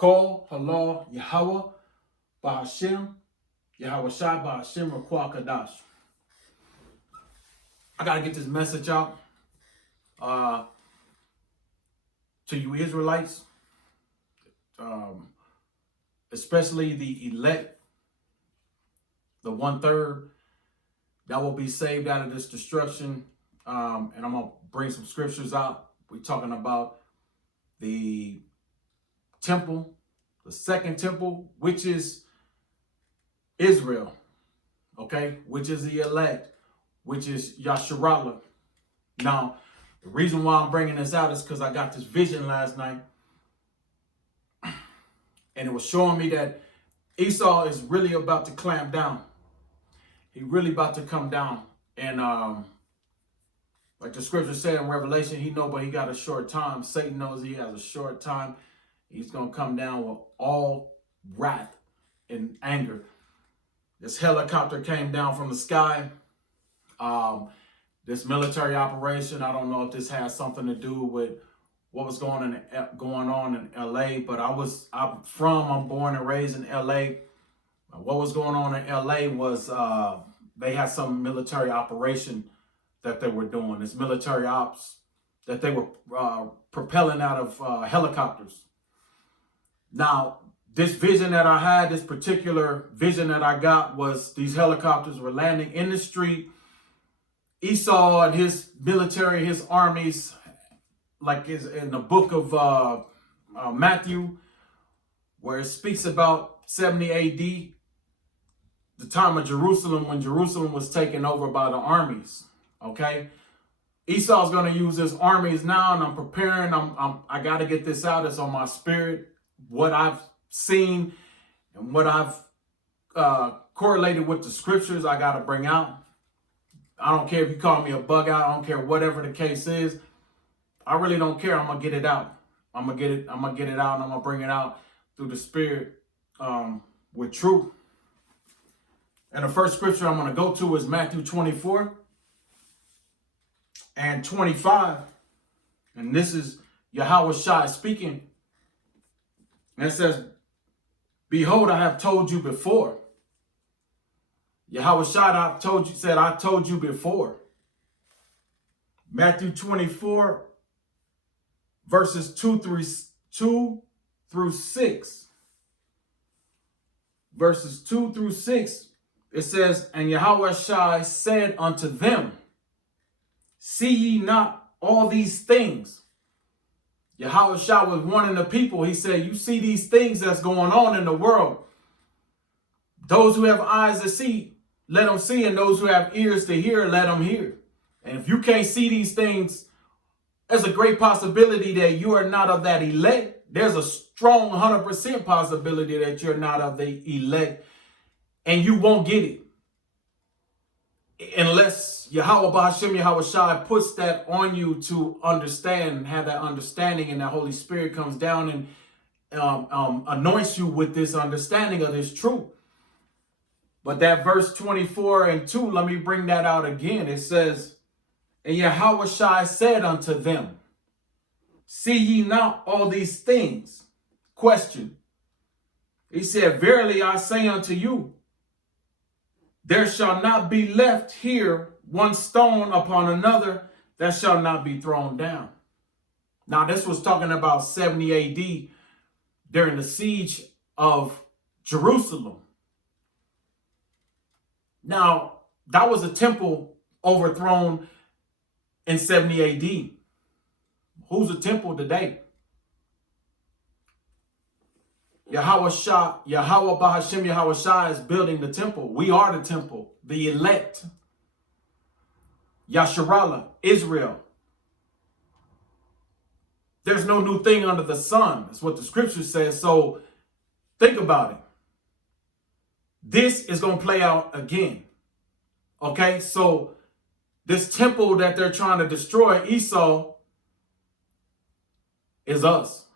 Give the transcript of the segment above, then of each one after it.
Kol, Halal, Yahweh, Bahashem, Yahweh Shai, Bahashem, Rakwah Kadash. I got to get this message out to you Israelites, especially the elect, the 1/3 that will be saved out of this destruction. And I'm going to bring some scriptures out. We're talking about the temple, the second temple, which is Israel, okay, which is the elect, which is Yasharallah. Now, the reason why I'm bringing this out is because I got this vision last night, and it was showing me that Esau is really about to clamp down. He really about to come down. And like the scripture said in Revelation, he know, but he got a short time. Satan knows he has a short time. He's going to come down with all wrath and anger. This helicopter came down from the sky. This military operation, I don't know if this has something to do with what was going on in LA, but I'm born and raised in LA. What was going on in LA was they had some military operation that they were doing. This military ops that they were propelling out of helicopters. Now, this vision that I had, this particular vision that I got, was these helicopters were landing in the street. Esau and his military, his armies, like is in the book of Matthew, where it speaks about 70 AD, the time of Jerusalem, when Jerusalem was taken over by the armies. Okay, Esau's going to use his armies now, and I'm preparing. I got to get this out. It's on my spirit. What I've seen and what I've correlated with the scriptures, I got to bring out. I don't care if you call me a bug out. I don't care whatever the case is. I really don't care. I'm gonna get it out. I'm gonna get it out, and I'm gonna bring it out through the spirit with truth. And the first scripture I'm gonna go to is Matthew 24 and 25. And this is Yahweh Shai speaking. And it says, "Behold, I have told you before." Yahweh Shai, I told you before. Matthew 24, verses 2 through 6. Verses 2 through 6, it says, "And Yahweh Shai said unto them, See ye not all these things?" Yahweh Shai was warning the people. He said, you see these things that's going on in the world. Those who have eyes to see, let them see. And those who have ears to hear, let them hear. And if you can't see these things, there's a great possibility that you are not of that elect. There's a strong 100% possibility that you're not of the elect. And you won't get it unless Yahweh Bahashem, Yahweh Shai puts that on you to understand, have that understanding, and that Holy Spirit comes down and anoints you with this understanding of this truth. But that verse 24 and 2, let me bring that out again. It says, "And Yahweh Shai said unto them, See ye not all these things?" Question. He said, "Verily I say unto you, there shall not be left here one stone upon another that shall not be thrown down." Now, this was talking about 70 AD during the siege of Jerusalem. Now, that was a temple overthrown in 70 AD. Who's the temple today? Yahweh Bahashem, Yahweh Shai is building the temple. We are the temple, the elect. Yasharallah, Israel. There's no new thing under the sun. That's what the scripture says. So think about it. This is going to play out again. Okay, so this temple that they're trying to destroy, Esau, is us.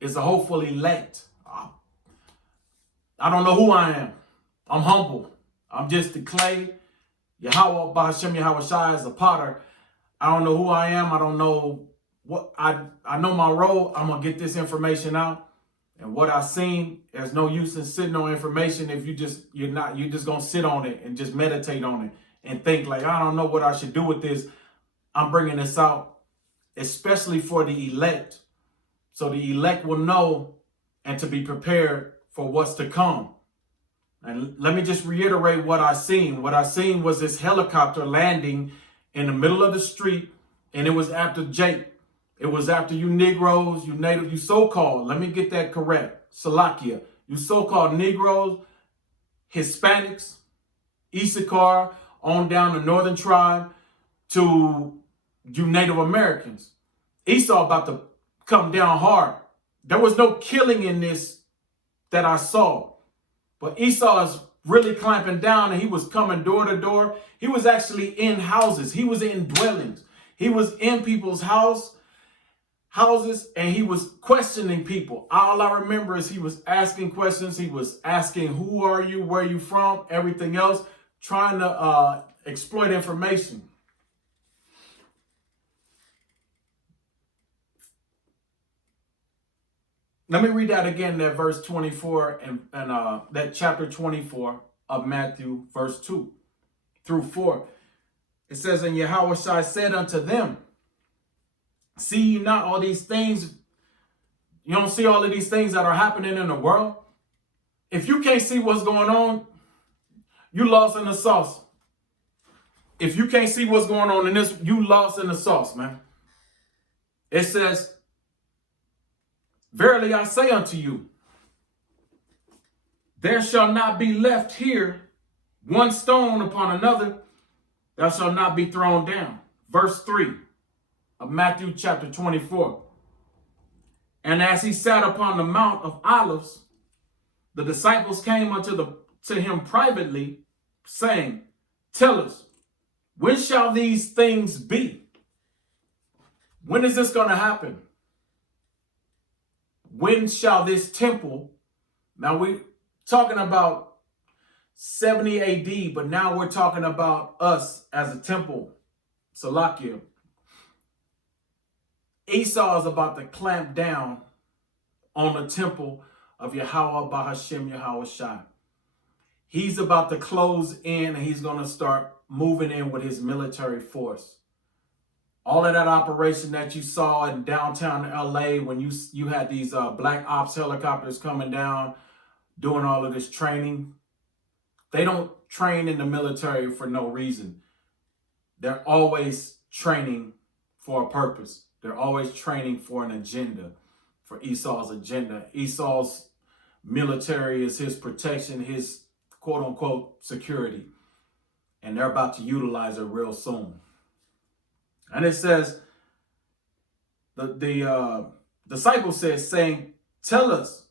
It's a hopeful elect. I don't know who I am. I'm humble. I'm just the clay. Yahweh Bahashem, Yahweh Shai is a potter. I don't know who I am. I don't know what I know my role. I'm going to get this information out. And what I seen, there's no use in sitting on information if you're just gonna sit on it and just meditate on it and think like, I don't know what I should do with this. I'm bringing this out, especially for the elect, so the elect will know and to be prepared for what's to come. And let me just reiterate what I seen. What I seen was this helicopter landing in the middle of the street, and it was after Jake. It was after you Negroes, you Native, you so-called, let me get that correct, Salakia, you so-called Negroes, Hispanics, Issachar, on down the Northern Tribe, to you Native Americans. Esau about to come down hard. There was no killing in this that I saw. But Esau is really clamping down, and he was coming door to door. He was actually in houses. He was in dwellings. He was in people's houses, and he was questioning people. All I remember is he was asking questions. He was asking, who are you? Where are you from? Everything else, trying to exploit information. Let me read that again, that verse 24 and that chapter 24 of Matthew, verse 2 through 4. It says, and Yahushua said unto them, see ye not all these things? You don't see all of these things that are happening in the world? If you can't see what's going on, you lost in the sauce. If you can't see what's going on in this, you lost in the sauce, man. It says, verily I say unto you, there shall not be left here one stone upon another that shall not be thrown down. Verse 3 of Matthew chapter 24. And as he sat upon the Mount of Olives, the disciples came to him privately, saying, tell us, when shall these things be? When is this going to happen? When shall this temple, now we're talking about 70 AD, but now we're talking about us as a temple, Salakia. Esau is about to clamp down on the temple of Yahweh Bahashem Yahushua. He's about to close in, and he's going to start moving in with his military force. All of that operation that you saw in downtown LA when you had these black ops helicopters coming down, doing all of this training. They don't train in the military for no reason. They're always training for a purpose. They're always training for an agenda, for Esau's agenda. Esau's military is his protection, his quote unquote security. And they're about to utilize it real soon. And it says, the disciple says, saying, tell us,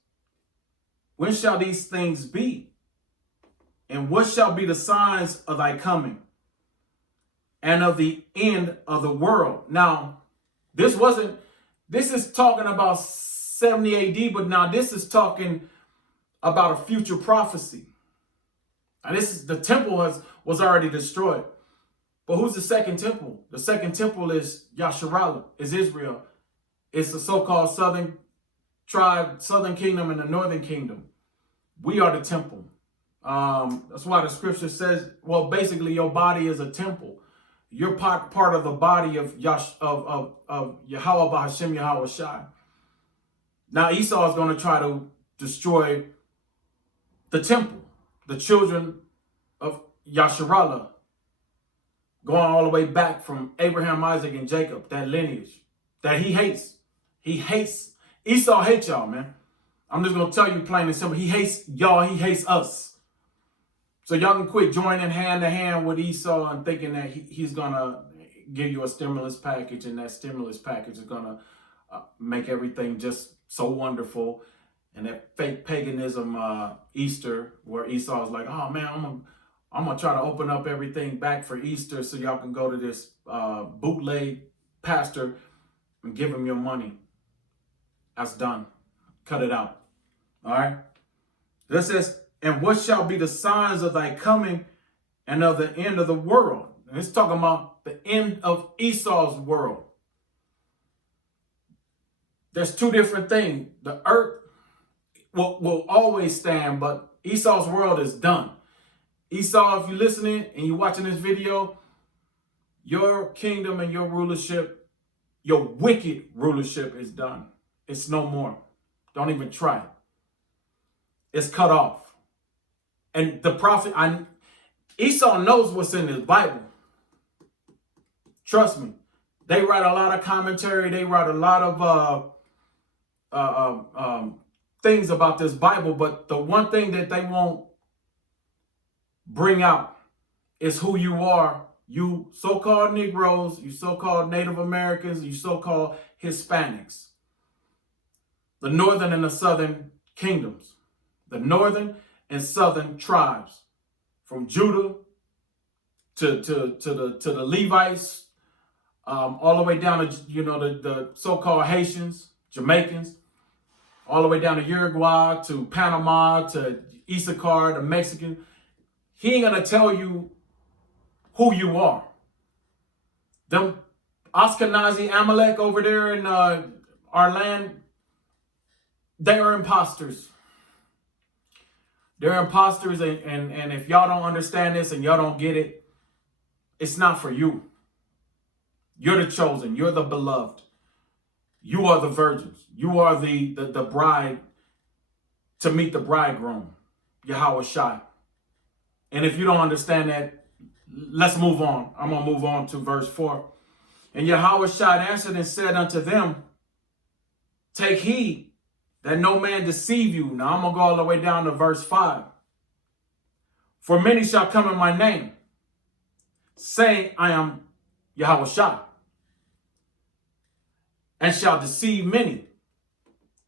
when shall these things be? And what shall be the signs of thy coming and of the end of the world? Now, this is talking about 70 AD, but now this is talking about a future prophecy. And the temple was already destroyed. But who's the second temple? The second temple is Yasharallah, is Israel. It's the so-called southern tribe, southern kingdom, and the northern kingdom. We are the temple. That's why the scripture says, well, basically your body is a temple. You're part of the body of Yahweh Bahashem Yahushua. Now Esau is going to try to destroy the temple, the children of Yasharallah, going all the way back from Abraham, Isaac, and Jacob, that lineage that he hates. He hates. Esau hates y'all, man. I'm just going to tell you plain and simple. He hates y'all. He hates us. So y'all can quit joining hand to hand with Esau and thinking that he's going to give you a stimulus package, and that stimulus package is going to make everything just so wonderful. And that fake paganism Easter, where Esau is like, oh man, I'm going to try to open up everything back for Easter so y'all can go to this bootleg pastor and give him your money. That's done. Cut it out. All right. This says, and what shall be the signs of thy coming and of the end of the world? And it's talking about the end of Esau's world. There's two different things. The earth will always stand, but Esau's world is done. Esau, if you're listening and you're watching this video, your kingdom and your rulership, your wicked rulership is done. It's no more. Don't even try. It's cut off. And the prophet, Esau knows what's in his Bible. Trust me. They write a lot of commentary. They write a lot of things about this Bible. But the one thing that they won't bring out is who you are. You so-called Negroes, you so-called Native Americans, you so-called Hispanics. The northern and the southern kingdoms. The northern and southern tribes. From Judah to the Levites, all the way down to, the so-called Haitians, Jamaicans, all the way down to Uruguay, to Panama, to Issachar, the Mexican. He ain't going to tell you who you are. Them Ashkenazi Amalek over there in our land, they are imposters. They're imposters, and if y'all don't understand this and y'all don't get it, it's not for you. You're the chosen. You're the beloved. You are the virgins. You are the bride to meet the bridegroom, Yahweh Shai. And if you don't understand that, let's move on. I'm going to move on to verse 4. And Yahweh Shai answered and said unto them, take heed that no man deceive you. Now I'm going to go all the way down to verse 5. For many shall come in my name, saying, I am Yahweh Shai, and shall deceive many.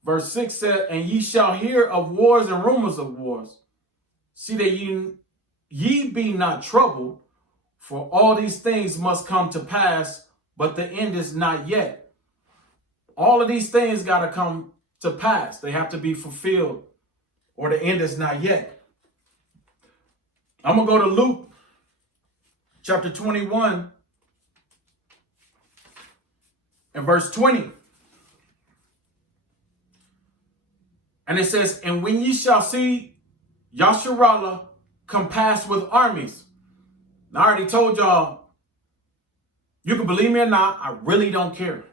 Verse 6 said, and ye shall hear of wars and rumors of wars. See that ye be not troubled, for all these things must come to pass, but the end is not yet. All of these things got to come to pass. They have to be fulfilled, or the end is not yet. I'm going to go to Luke chapter 21 and verse 20. And it says, and when ye shall see Yasharallah compassed with armies. Now, I already told y'all, you can believe me or not, I really don't care.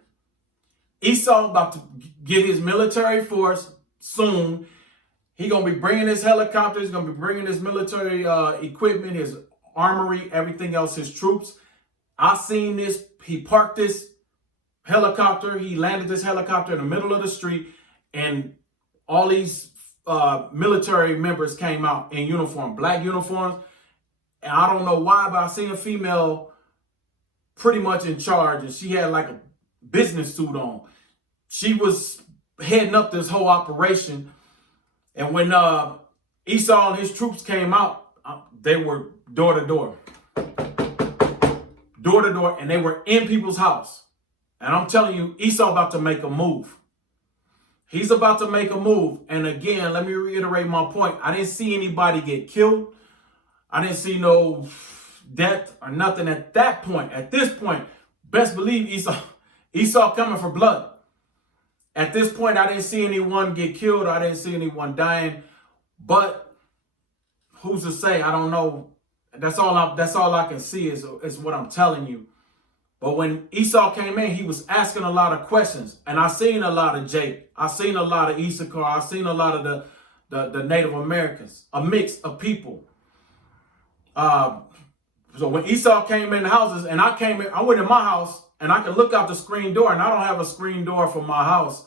Esau about to get his military force soon. He going to be bringing his helicopters. He's going to be bringing his military equipment, his armory, everything else, his troops. I seen this. He parked this helicopter. He landed this helicopter in the middle of the street. And all these military members came out in uniform, black uniforms. And I don't know why, but I seen a female pretty much in charge. And she had like a business suit on. She was heading up this whole operation. And when Esau and his troops came out, they were door to door, and they were in people's house. And I'm telling you, Esau about to make a move. He's about to make a move. And again, let me reiterate my point. I didn't see anybody get killed. I didn't see no death or nothing at that point. At this point, best believe Esau coming for blood. At this point, I didn't see anyone get killed. I didn't see anyone dying. But who's to say? I don't know. That's all I can see is what I'm telling you. But when Esau came in, he was asking a lot of questions. And I seen a lot of Jake. I seen a lot of Issachar. I seen a lot of the Native Americans. A mix of people. So when Esau came in the houses, and I went in my house, and I could look out the screen door, and I don't have a screen door for my house,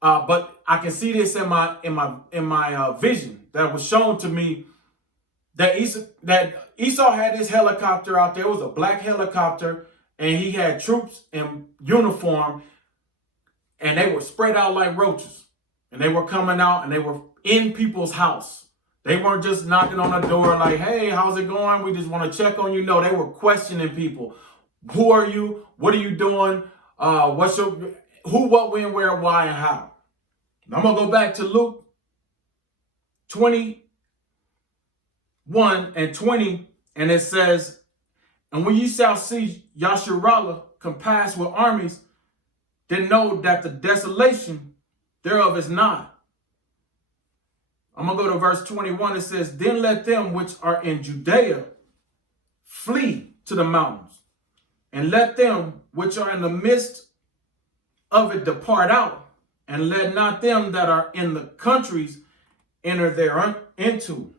but I can see this in my vision that was shown to me that Esau had his helicopter out there. It was a black helicopter, and he had troops in uniform, and they were spread out like roaches, and they were coming out, and they were in people's house. They weren't just knocking on the door like, hey, how's it going? We just want to check on you. No, they were questioning people. Who are you? What are you doing? What's your who, what, when, where, why, and how? Now I'm going to go back to Luke 21 and 20, and it says, and when you shall see Yasharallah compassed with armies, then know that the desolation thereof is nigh. I'm going to go to verse 21. It says, then let them which are in Judea flee to the mountains, and let them which are in the midst of it depart out, and let not them that are in the countries enter into.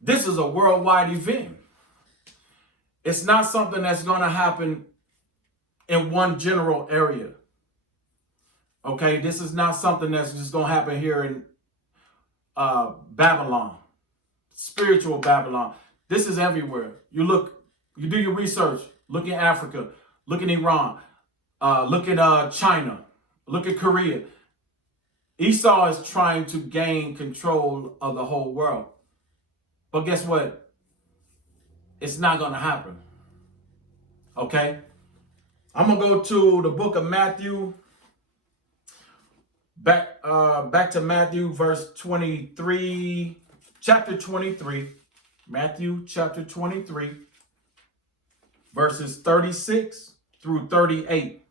This is a worldwide event. It's not something that's going to happen in one general area. Okay, this is not something that's just going to happen here in Babylon, spiritual Babylon. This is everywhere. You do your research, look in Africa, look in Iran, look at China, look at Korea. Esau is trying to gain control of the whole world. But guess what? It's not going to happen. Okay? I'm going to go to the book of Matthew. Back to Matthew, verse 23, chapter 23. Matthew chapter 23, verses 36 through 38.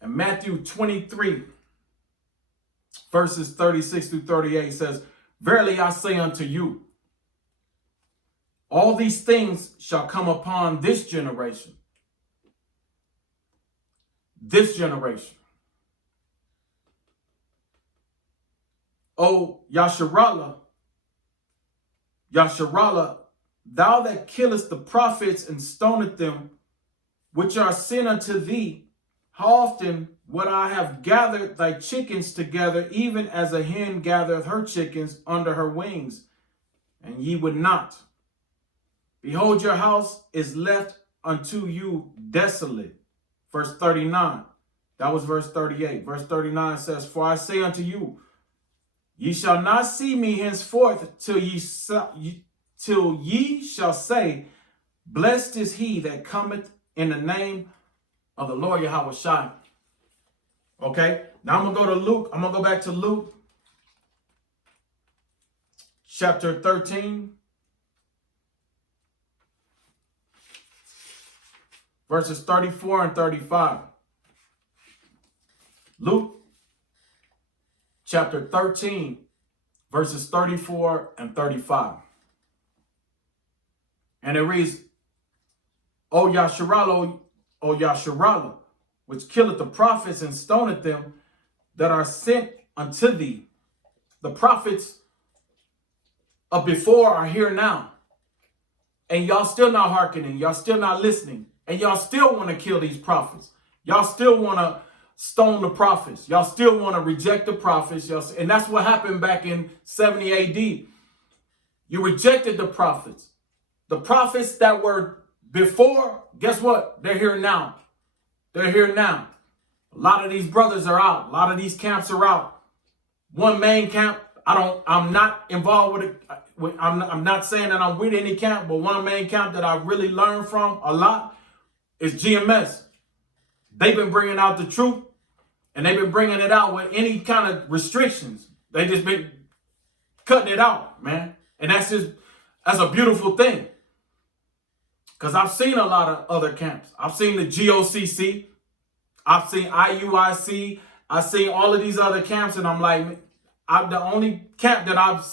And Matthew 23, verses 36 through 38 says, verily I say unto you, all these things shall come upon this generation. This generation. O Yasharallah, thou that killest the prophets and stonest them, which are sent unto thee, how often would I have gathered thy chickens together, even as a hen gathereth her chickens under her wings, and ye would not. Behold, your house is left unto you desolate. Verse 39. That was verse 38. Verse 39 says, for I say unto you, ye shall not see me henceforth till ye shall say, blessed is he that cometh in the name of the Lord Yahweh Shai. Okay, now I'm going to go to Luke. I'm going to go back to Luke chapter 13, verses 34 and 35. Luke chapter 13, verses 34 and 35. And it reads, O Yasharallah, which killeth the prophets and stoneth them that are sent unto thee. The prophets of before are here now. And y'all still not hearkening. Y'all still not listening. And y'all still want to kill these prophets. Y'all still want to stone the prophets. Y'all still want to reject the prophets. And that's what happened back in 70 AD. You rejected the prophets. The prophets that were before, guess what? They're here now. They're here now. A lot of these brothers are out. A lot of these camps are out. One main camp, I'm not involved with it. I'm not saying that I'm with any camp, but one main camp that I really learned from a lot is GMS. They've been bringing out the truth, and they've been bringing it out with any kind of restrictions. They just been cutting it out, man. And that's a beautiful thing. Because I've seen a lot of other camps. I've seen the GOCC. I've seen IUIC. I've seen all of these other camps, and I'm like, the only camp that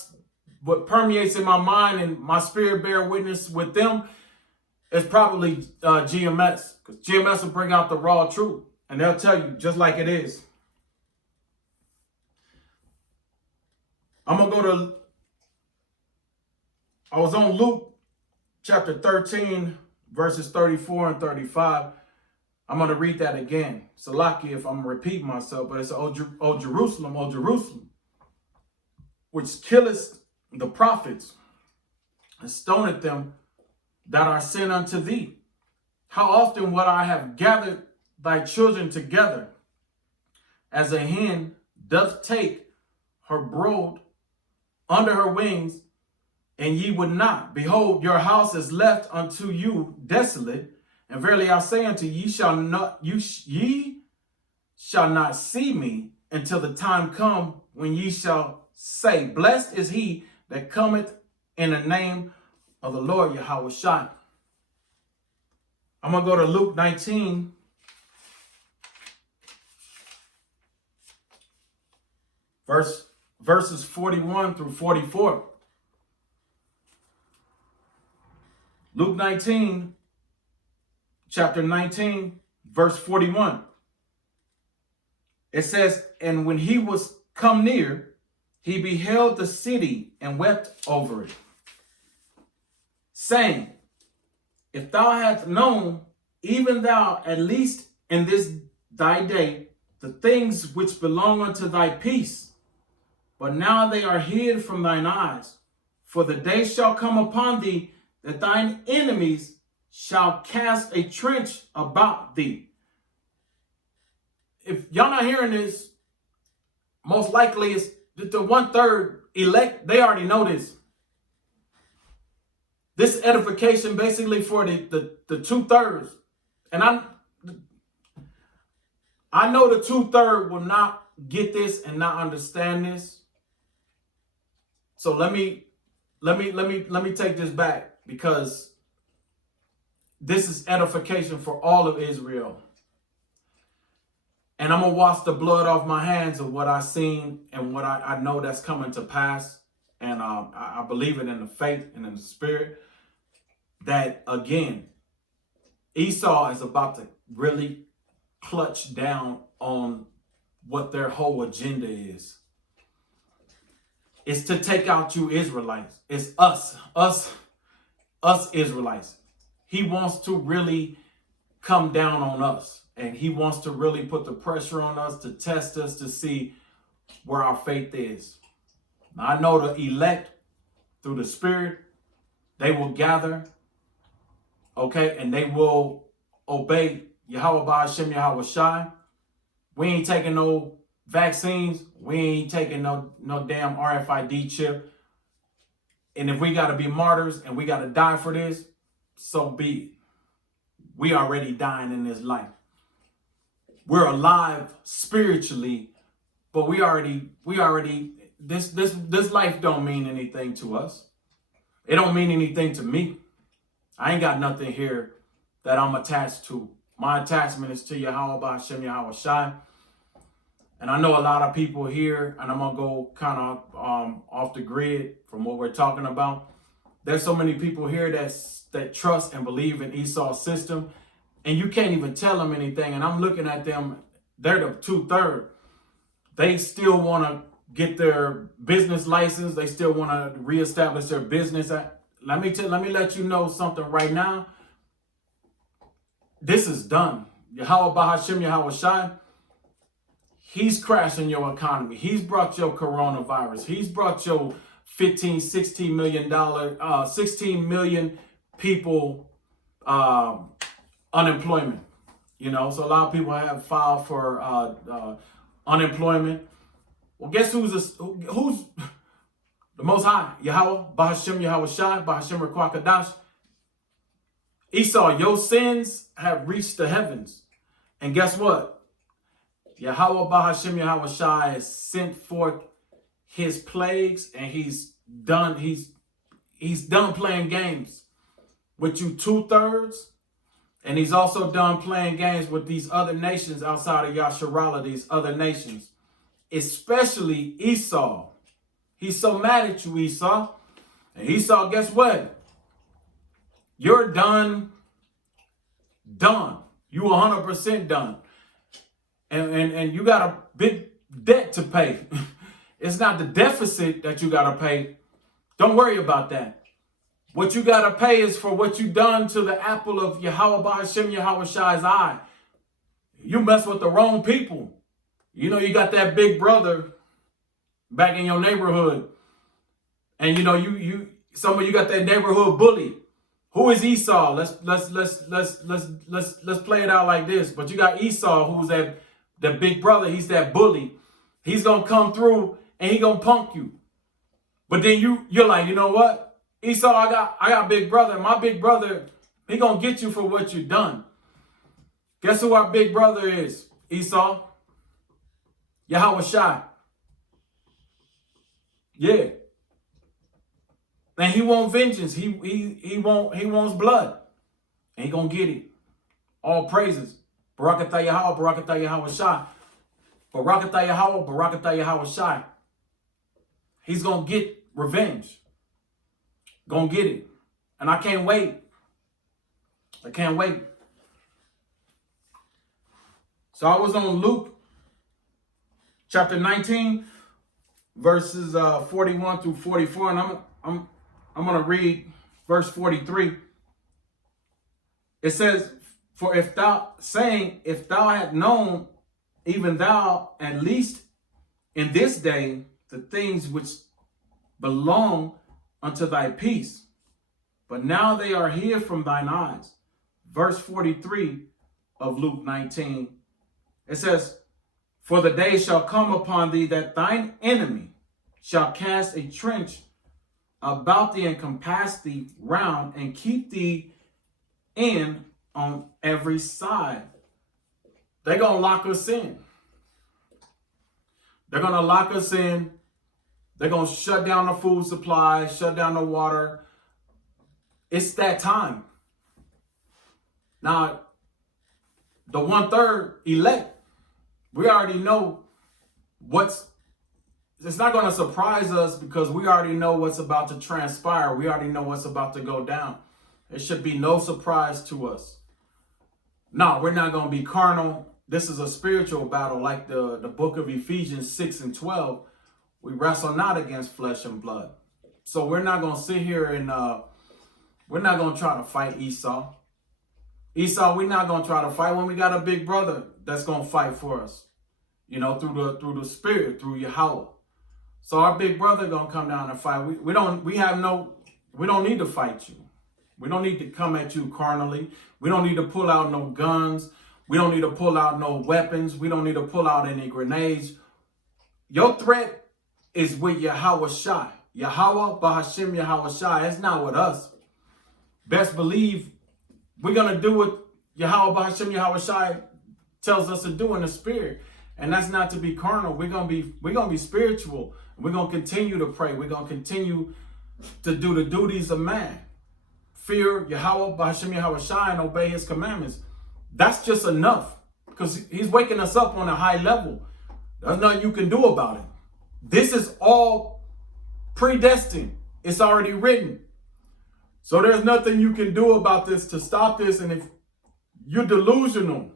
what permeates in my mind and my spirit bear witness with them is probably GMS. Because GMS will bring out the raw truth, and they'll tell you just like it is. I'm going to go to, I was on Luke chapter 13, verses 34 and 35. I'm going to read that again. Salaki if I'm repeating myself, but it's, O Jerusalem, which killest the prophets and stoneth them that are sent unto thee. How often would I have gathered thy children together, as a hen doth take her brood under her wings, and ye would not. Behold, your house is left unto you desolate. And verily I say unto you, ye shall not see me until the time come when ye shall say, blessed is he that cometh in the name of the Lord Yahweh Shai. I'm going to go to Luke 19. verses 41 through 44. Luke 19, chapter 19, verse 41. It says, and when he was come near, he beheld the city and wept over it, saying, if thou hadst known, even thou, at least in this thy day, the things which belong unto thy peace, but now they are hid from thine eyes. For the day shall come upon thee that thine enemies shall cast a trench about thee. If y'all not hearing this, most likely it's the 1/3 elect. They already know this. This edification basically for the 2/3. And I know the 2/3 will not get this and not understand this. So let me take this back, because this is edification for all of Israel. And I'm going to wash the blood off my hands of what I've seen and what I know that's coming to pass. And I believe it in the faith and in the spirit that, again, Esau is about to really clutch down on what their whole agenda is. It's to take out you Israelites. It's us Israelites. He wants to really come down on us. And he wants to really put the pressure on us to test us to see where our faith is. Now, I know the elect through the Spirit, they will gather, okay, and they will obey Yahweh Ba'ashem Yahweh Shai. We ain't taking no vaccines. We ain't taking no damn RFID chip. And if we got to be martyrs and we got to die for this, so be it. We already dying in this life. We're alive spiritually, but we already this life don't mean anything to us. It don't mean anything to me. I ain't got nothing here that I'm attached to. My attachment is to Yahweh Ba'ashem Yahweh Shai. And I know a lot of people here, and I'm gonna go kind of off the grid from what we're talking about. There's so many people here that trust and believe in Esau's system. And you can't even tell them anything. And I'm looking at them, they're the 2/3. They still want to get their business license. They still want to reestablish their business. Let me let you know something right now. This is done. Yahweh Ba'ashem Yahweh Shai, he's crashing your economy. He's brought your coronavirus. He's brought your $16 million people unemployment. You know, so a lot of people have filed for unemployment. Well, guess who's the Most High? Yahweh, Ba'ashem Yahweh Shai, Ba'ashem Rekwakadash. Esau, your sins have reached the heavens. And guess what? Yahweh, Ba'ashem Yahweh Shai has sent forth his plagues, and he's done playing games with you 2/3. And he's also done playing games with these other nations outside of Yasharallah, these other nations, especially Esau. He's so mad at you, Esau. And Esau, guess what? You're done. You 100% done. And you got a big debt to pay. It's not the deficit that you got to pay. Don't worry about that. What you got to pay is for what you done to the apple of Yahweh Ba'ashem Yahweh Shai's eye. You mess with the wrong people. You know, you got that big brother back in your neighborhood. And you know, some of you got that neighborhood bully. Who is Esau? Let's play it out like this. But you got Esau, who's that big brother. He's that bully. He's going to come through and he going to punk you. But then you're like, you know what? Esau, I got big brother. My big brother, he gonna get you for what you done. Guess who our big brother is? Esau. Yahweh Shai. Yeah. And he wants vengeance. He wants blood. And he gonna get it. All praises. Barakatah Yahweh, Barakatah Yahweh Shai. Barakatah Yahweh, Barakatah Yahweh Shai. He's going to get revenge. Going to get it. And I can't wait. I can't wait. So I was on Luke chapter 19, verses 41 through 44, and I'm going to read verse 43. It says, "For if thou had known, even thou, at least in this day, the things which belong unto thy peace, but now they are hid from thine eyes." Verse 43 of Luke 19. It says, "For the day shall come upon thee that thine enemy shall cast a trench about thee and compass thee round and keep thee in on every side." They're going to lock us in. They're going to lock us in. They're going to shut down the food supply, shut down the water. It's that time. Now, the 1/3 elect, we already know it's not going to surprise us because we already know what's about to transpire. We already know what's about to go down. It should be no surprise to us. No, we're not going to be carnal. This is a spiritual battle like the book of Ephesians 6 and 12. We wrestle not against flesh and blood. So we're not going to sit here and we're not going to try to fight Esau. Esau, we're not going to try to fight when we got a big brother that's going to fight for us. You know, through the spirit, through Yahweh. So our big brother going to come down and fight. We don't need to fight you. We don't need to come at you carnally. We don't need to pull out no guns. We don't need to pull out no weapons. We don't need to pull out any grenades. Your threat is with Yahweh Shai. Yahweh Bahashim Yahweh Shai. It's not with us. Best believe we're going to do what Yahweh Bahashim Yahweh Shai tells us to do in the spirit. And that's not to be carnal. We're going to be spiritual. We're going to continue to pray. We're going to continue to do the duties of man. Fear Yahweh Bahashim Yahweh Shai and obey his commandments. That's just enough because he's waking us up on a high level. There's nothing you can do about it. This is all predestined. It's already written. So there's nothing you can do about this to stop this. And if you're delusional,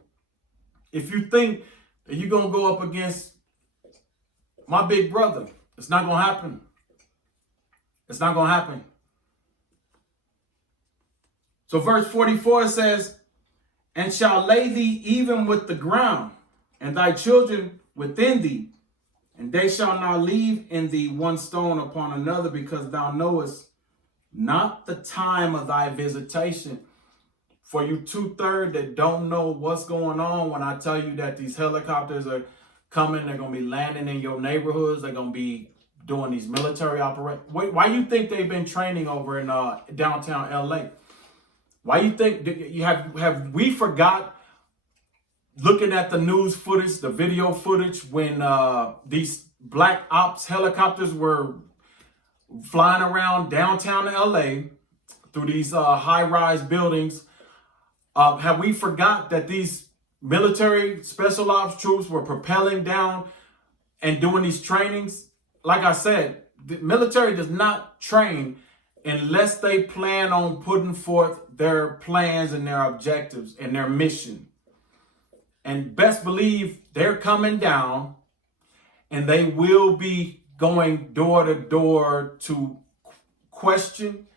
if you think that you're going to go up against my big brother, it's not going to happen. It's not going to happen. So verse 44 says, "And shall lay thee even with the ground, and thy children within thee, and they shall not leave in thee one stone upon another, because thou knowest not the time of thy visitation." For you 2/3 that don't know what's going on, when I tell you that these helicopters are coming, they're going to be landing in your neighborhoods, they're going to be doing these military operations. Why you think they've been training over in downtown LA? Why you think have we forgot looking at the news footage, the video footage when these black ops helicopters were flying around downtown LA through these high-rise buildings? Have we forgot that these military special ops troops were propelling down and doing these trainings? Like I said, the military does not train unless they plan on putting forth their plans and their objectives and their mission. And best believe they're coming down and they will be going door to door to question,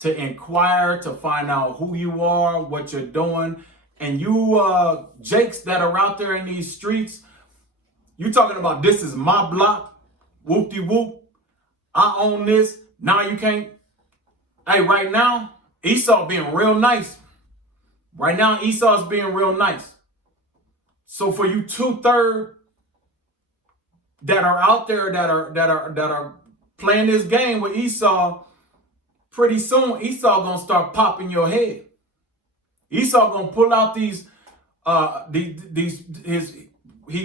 to inquire, to find out who you are, what you're doing. And you jakes that are out there in these streets, you talking about this is my block, whoop-de-whoop, I own this, now you can't. Hey, right now, Esau being real nice. Right now, Esau's being real nice. So for you 2/3 that are out there that are playing this game with Esau, pretty soon Esau gonna start popping your head. Esau gonna pull out he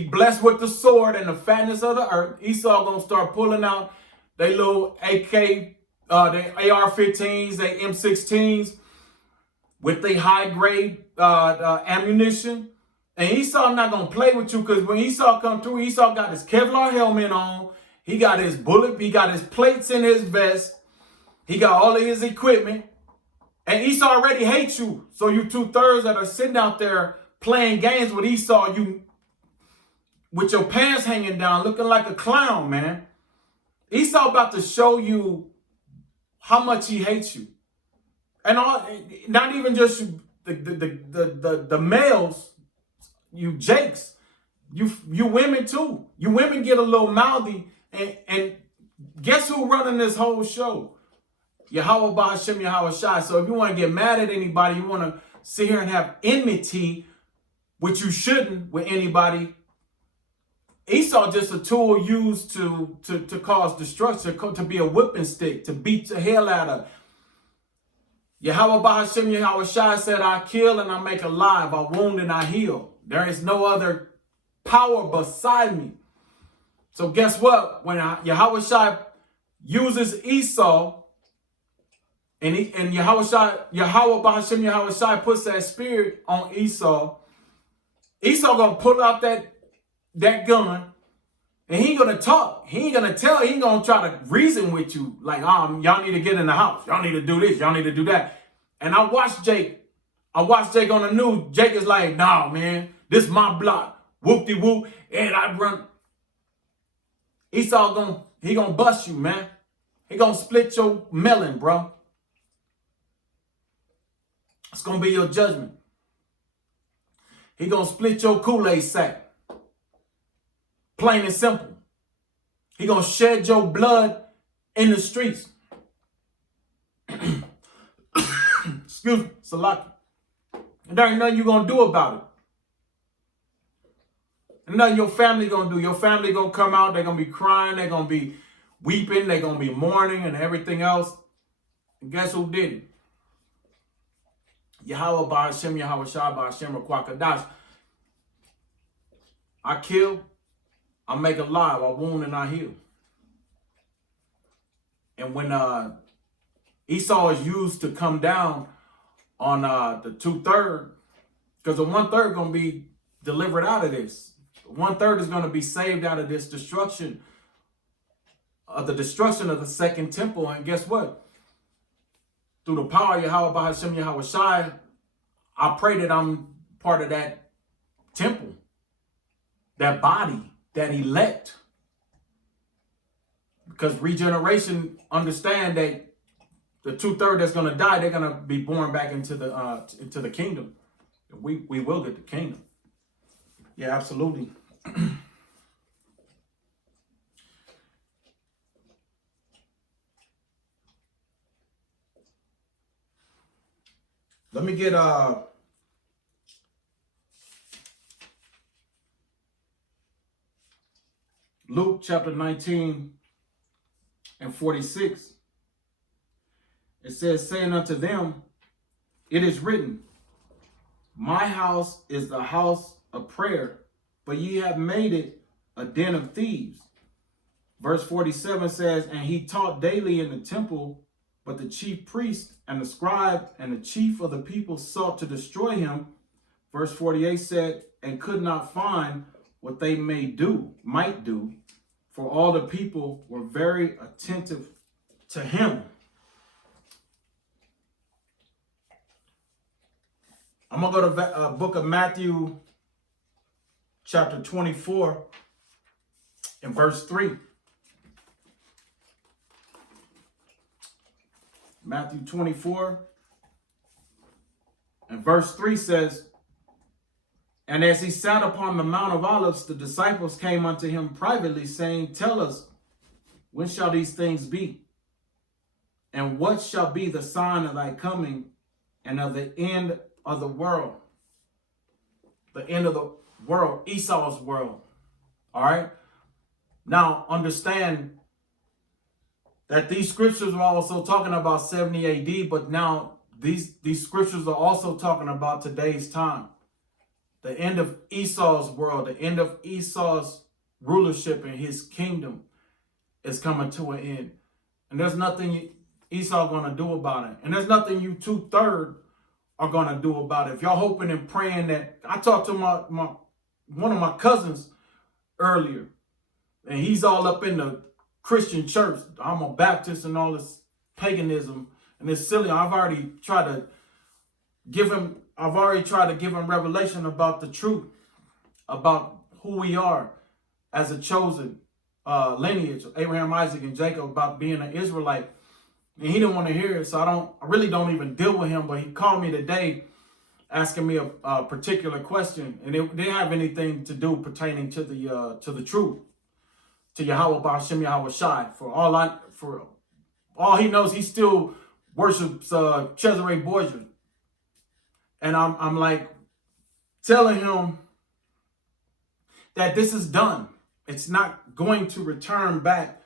blessed with the sword and the fatness of the earth. Esau gonna start pulling out they little AK, they AR-15s, they M16s with they high grade ammunition. And Esau not gonna play with you, because when Esau come through, Esau got his Kevlar helmet on, He got his bullet. He got his plates in his vest. He got all of his equipment. And Esau already hates you. So you 2/3 that are sitting out there playing games with Esau, you with your pants hanging down, looking like a clown, man. Esau about to show you how much he hates you. And not even just the males, you Jakes, you women too. You women get a little mouthy, and guess who running this whole show? Yahweh Bahashem Yahweh Shai. So if you want to get mad at anybody, you want to sit here and have enmity, which you shouldn't, with anybody. Esau just a tool used to cause destruction, to be a whipping stick, to beat the hell out of. Yahweh Bahashem Yahweh Shai said, I kill and I make alive, I wound and I heal. There is no other power beside me. So guess what? When Yahweh Shai uses Esau, and Yahweh Bahashem Yahweh Shai puts that spirit on Esau, Esau gonna pull out that gun, and he ain't gonna talk. He ain't gonna tell. He ain't gonna try to reason with you like, y'all need to get in the house. Y'all need to do this. Y'all need to do that. And I watched Jake on the news. Jake is like, nah, man, this my block. Whoop-de-whoop. And I run. Esau he gonna bust you, man. He gonna split your melon, bro. It's gonna be your judgment. He gonna split your Kool-Aid sack. Plain and simple. He gonna shed your blood in the streets. Excuse me, Salaki. And there ain't nothing you gonna do about it. And nothing your family gonna do. Your family gonna come out, they're gonna be crying, they're gonna be weeping, they're gonna be mourning and everything else. And guess who did it? Yahweh Ba'ashem, Yahweh Shai Ba'ashem, Rakwakadash. I kill, I make alive, I wound and I heal. And when Esau is used to come down on the 2/3, because the 1/3 gonna be delivered out of this. 1/3 is gonna be saved out of this destruction, of the destruction of the second temple. And guess what? Through the power of Yahweh Bahashem Yahweh Shai, I pray that I'm part of that temple, that body, that elect. Because regeneration understand that the 2/3 that's going to die, they're going to be born back into the kingdom. We will get the kingdom. Yeah, absolutely. Let me get Luke chapter 19 and 46. It says, saying unto them, it is written, my house is the house of prayer, but ye have made it a den of thieves. Verse 47 says, and he taught daily in the temple, but the chief priest and the scribe and the chief of the people sought to destroy him. Verse 48 said, and could not find what they might do, for all the people were very attentive to him. I'm going to go to the book of Matthew, chapter 24, and verse 3. Matthew 24 and verse 3 says, and as he sat upon the Mount of Olives, the disciples came unto him privately, saying, tell us, when shall these things be? And what shall be the sign of thy coming and of the end of the world? The end of the world, Esau's world. All right. Now understand that these scriptures are also talking about 70 AD, but now these scriptures are also talking about today's time. The end of Esau's world, the end of Esau's rulership and his kingdom is coming to an end. And there's nothing Esau going to do about it. And there's nothing you 2/3 are going to do about it. If y'all hoping and praying that, I talked to one of my cousins earlier, and he's all up in the Christian church. I'm a Baptist and all this paganism and it's silly. I've already tried to give him revelation about the truth, about who we are as a chosen lineage of Abraham, Isaac, and Jacob, about being an Israelite. And he didn't want to hear it, so I really don't even deal with him. But he called me today asking me a particular question, and it didn't have anything to do pertaining to the truth, to Yahweh Ba'Shem Yahweh Shai. For all he knows, he still worships Cesare Borgia. And I'm like telling him that this is done. It's not going to return back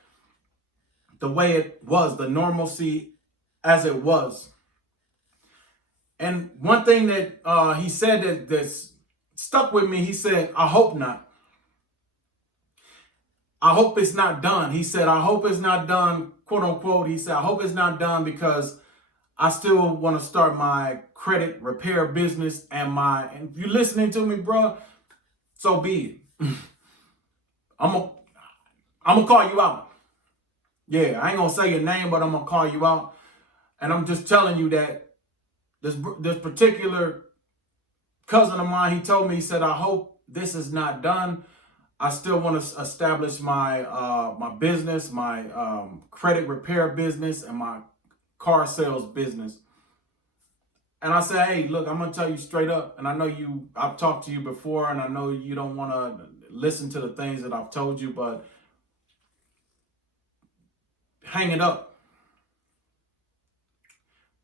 the way it was, the normalcy as it was. And one thing that he said that's stuck with me, he said, I hope not. I hope it's not done. He said, I hope it's not done, quote unquote. He said, I hope it's not done because I still want to start my credit repair business and if you're listening to me, bro, so be it. I'm gonna call you out. Yeah, I ain't gonna say your name, but I'm gonna call you out. And I'm just telling you that this particular cousin of mine, he told me, he said, I hope this is not done. I still want to establish my my business, my credit repair business, and my car sales business. And I said, hey, look, I'm going to tell you straight up. And I know I've talked to you before, and I know you don't want to listen to the things that I've told you, but hang it up.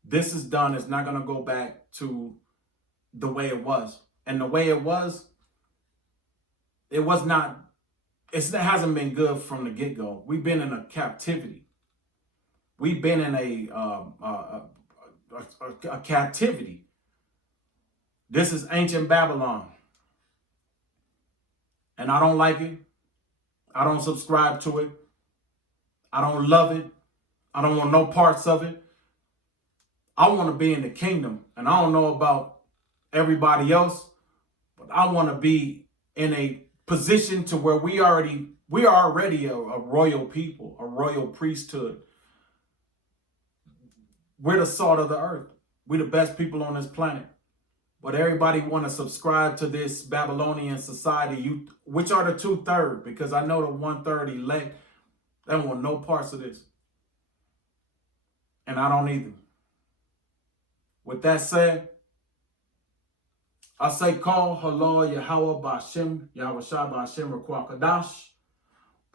This is done. It's not going to go back to the way it was. And the way it was not, it hasn't been good from the get-go. We've been in a captivity. We've been in a captivity. This is ancient Babylon. And I don't like it. I don't subscribe to it. I don't love it. I don't want no parts of it. I want to be in the kingdom. And I don't know about everybody else, but I want to be in a position to where we are already a royal people, a royal priesthood. We're the salt of the earth. We're the best people on this planet. But everybody want to subscribe to this Babylonian society, which are the 2/3, because I know the 1/3 elect, they don't want no parts of this. And I don't either. With that said, I say call halal Yahweh Ba'Shem Yahweh Shai Ba'Shem Rakwa Kadash.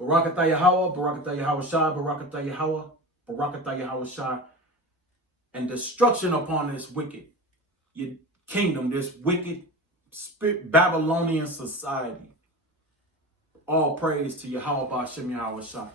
Barakatah Yahweh, Barakatah Yahweh Shai, Barakatah Yahweh, Barakatah Yahweh Shai. And destruction upon this wicked kingdom, this wicked Babylonian society. All praise to Yahweh Ba'Shem Yahweh Shai.